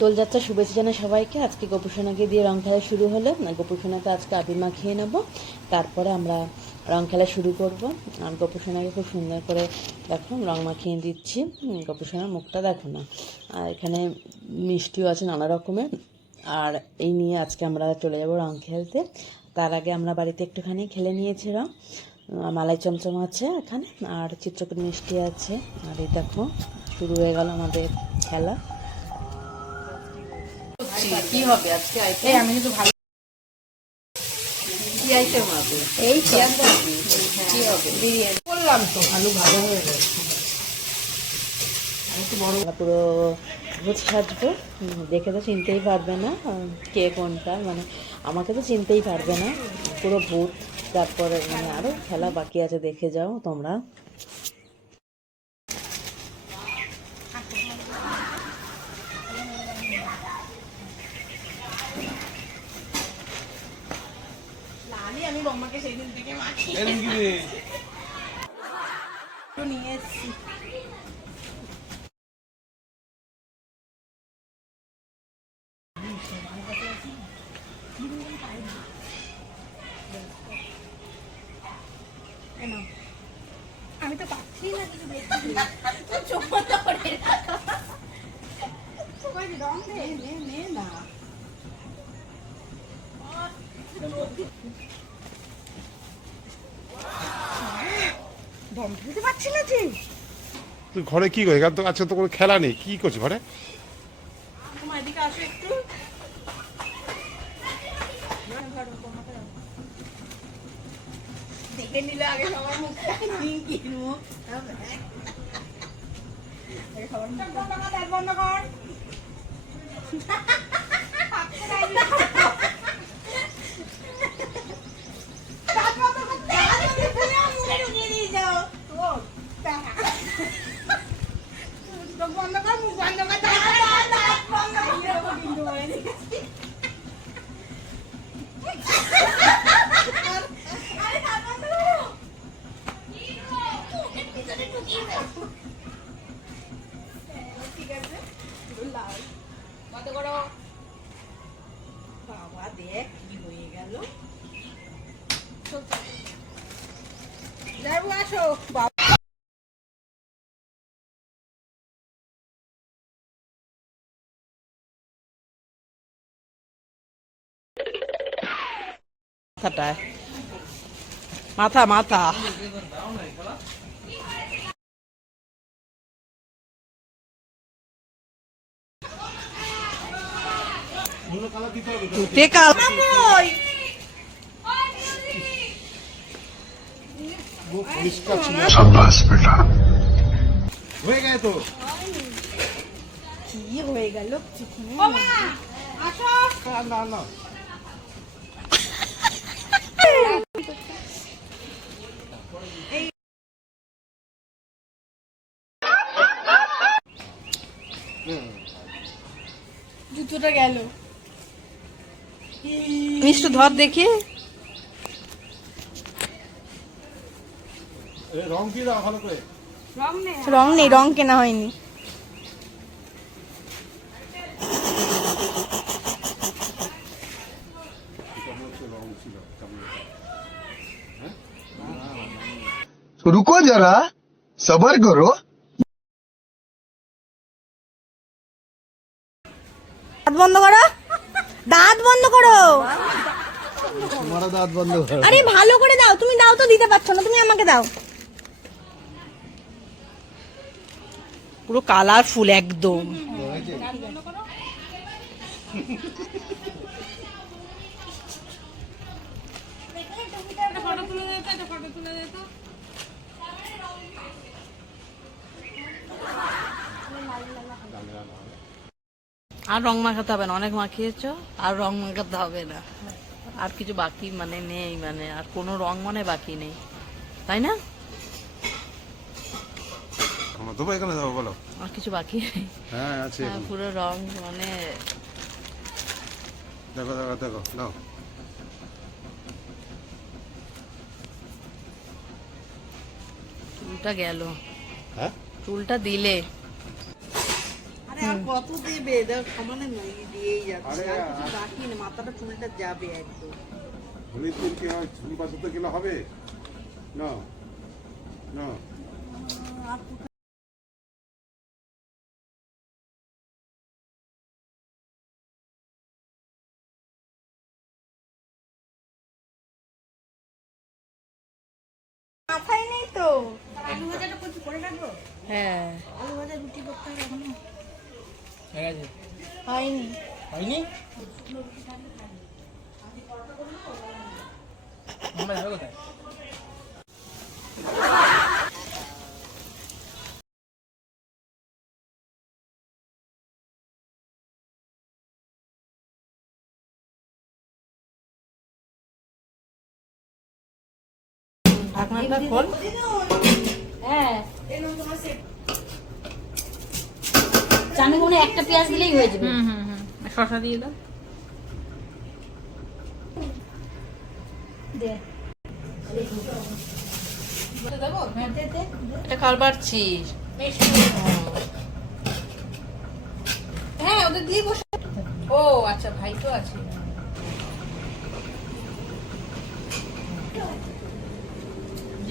দোলযাত্রা শুভেচ্ছা জানাই সবাইকে। আজকে গোপুসোনাকে দিয়ে রং খেলা শুরু হলো। গোপুসোনাকে আজকে আবির মাখিয়ে নেব। তারপরে আমরা রং খেলা শুরু করব। আর গোপুসোনাকে খুব সুন্দর করে দেখো, রং মাখিয়ে দিচ্ছি। গোপুসোনার মুখটা দেখো না। আর এখানে মিষ্টিও আছে নানা রকমের। আর এই নিয়ে আজকে আমরা চলে যাব রং খেলতে। তার আগে আমরা বাড়িতে একটুখানি খেলে নিয়েছি রং। মালাই চমচম আছে এখানে। আর চিত্রকূট মিষ্টি আছে। আর এই দেখো, শুরু হয়ে গেল আমাদের খেলা। কি হবে আজকে আইটেম আমি কিন্তু ভালো কি আইটেম হবে? এই কি হবে? বিরিয়ানি। বললাম তো আলু ভালো হয়ে গেছে। পুরো সাজবো। দেখে তো চিনতেই পারবে না কে কোনটা। মানে আমাকে তো চিনতেই পারবে না। পুরো ভূত তারপরে মানে আরও খেলা বাকি আছে দেখে যাও তোমরা। বম্মাকে সেই দিন থেকে মাখি নিয়ে এসছি। আমি তো পাচ্ছি না কিছু দেখছি চোখ বন্ধ করে রাখো। ওই রং নে নে না। ফেলতে পারছি না যে। তুই ঘরে কি করে এখানে তো আজকে তো কোনো খেলা নেই। কি করছিস ঘরে? তোমার এদিকে আসো একটু। দেখে নিলে আগে সবার মুখটা মুখ। সবার মুখ বন্ধ কর। আসো। মাথাটায়। মাথা মাথা। তুতে কাল কই পরিষ্কার ছিল হয়ে গেছে তো? কি হয়ে গেল? না না না। জুতোটা গেল। মিষ্টু ধর দেখি। রং নেই। রং কেনা হয়নি। রুকো যারা সবার করো। দাঁত বন্ধ করো। দাঁত বন্ধ করো। দাঁত বন্ধ করো। আরে ভালো করে দাও তুমি দাও তো দিতে পারছ না তুমি আমাকে দাও। পুরো কালারফুল একদম। আর রং মাখাতে হবে না, অনেক মাখিয়েছো আর রং মাখাতে হবে না। আর কিছু বাকি মানে নেই মানে আর কোনো রং মানে বাকি নেই। তাই না? এখানে দেবো বলো। আর কিছু বাকি? হ্যাঁ আছে হ্যাঁ, পুরো রং মানে দেখো দেখো দেখো নাও চুলটা গেল। হ্যাঁ? চুলটা দিলে। কত দেবে? দেখো সমানে দিয়েই যাচ্ছে। আর কিছু বাকি না মাথাটা চুলটা যাবে একদম। কি হয়? চুল বাঁচাতে গেলে হবে? না। না। তো। আলু ভাজাটা কিছু করে রাখব? হ্যাঁ। আলু ভাজা রুটি করতে হবে এখনও। ঠিক আছে। হয়নি। হয়নি? আমরা যাবে কোথায়? ঢাকনাটা খোল। হ্যাঁ চানে মনে একটা পেঁয়াজ দিলেই হয়ে যাবে। হুম হুম হুম। শশা দিয়ে দাও। দে। এটা খাবার পারছিস হ্যাঁ ওদের দিয়ে বসে ও আচ্ছা ভাই তো আছে।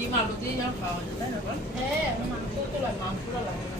ডিম আলু দিয়ে যেন খাওয়া যায় তাই না? হ্যাঁ মাংস তো লাগে না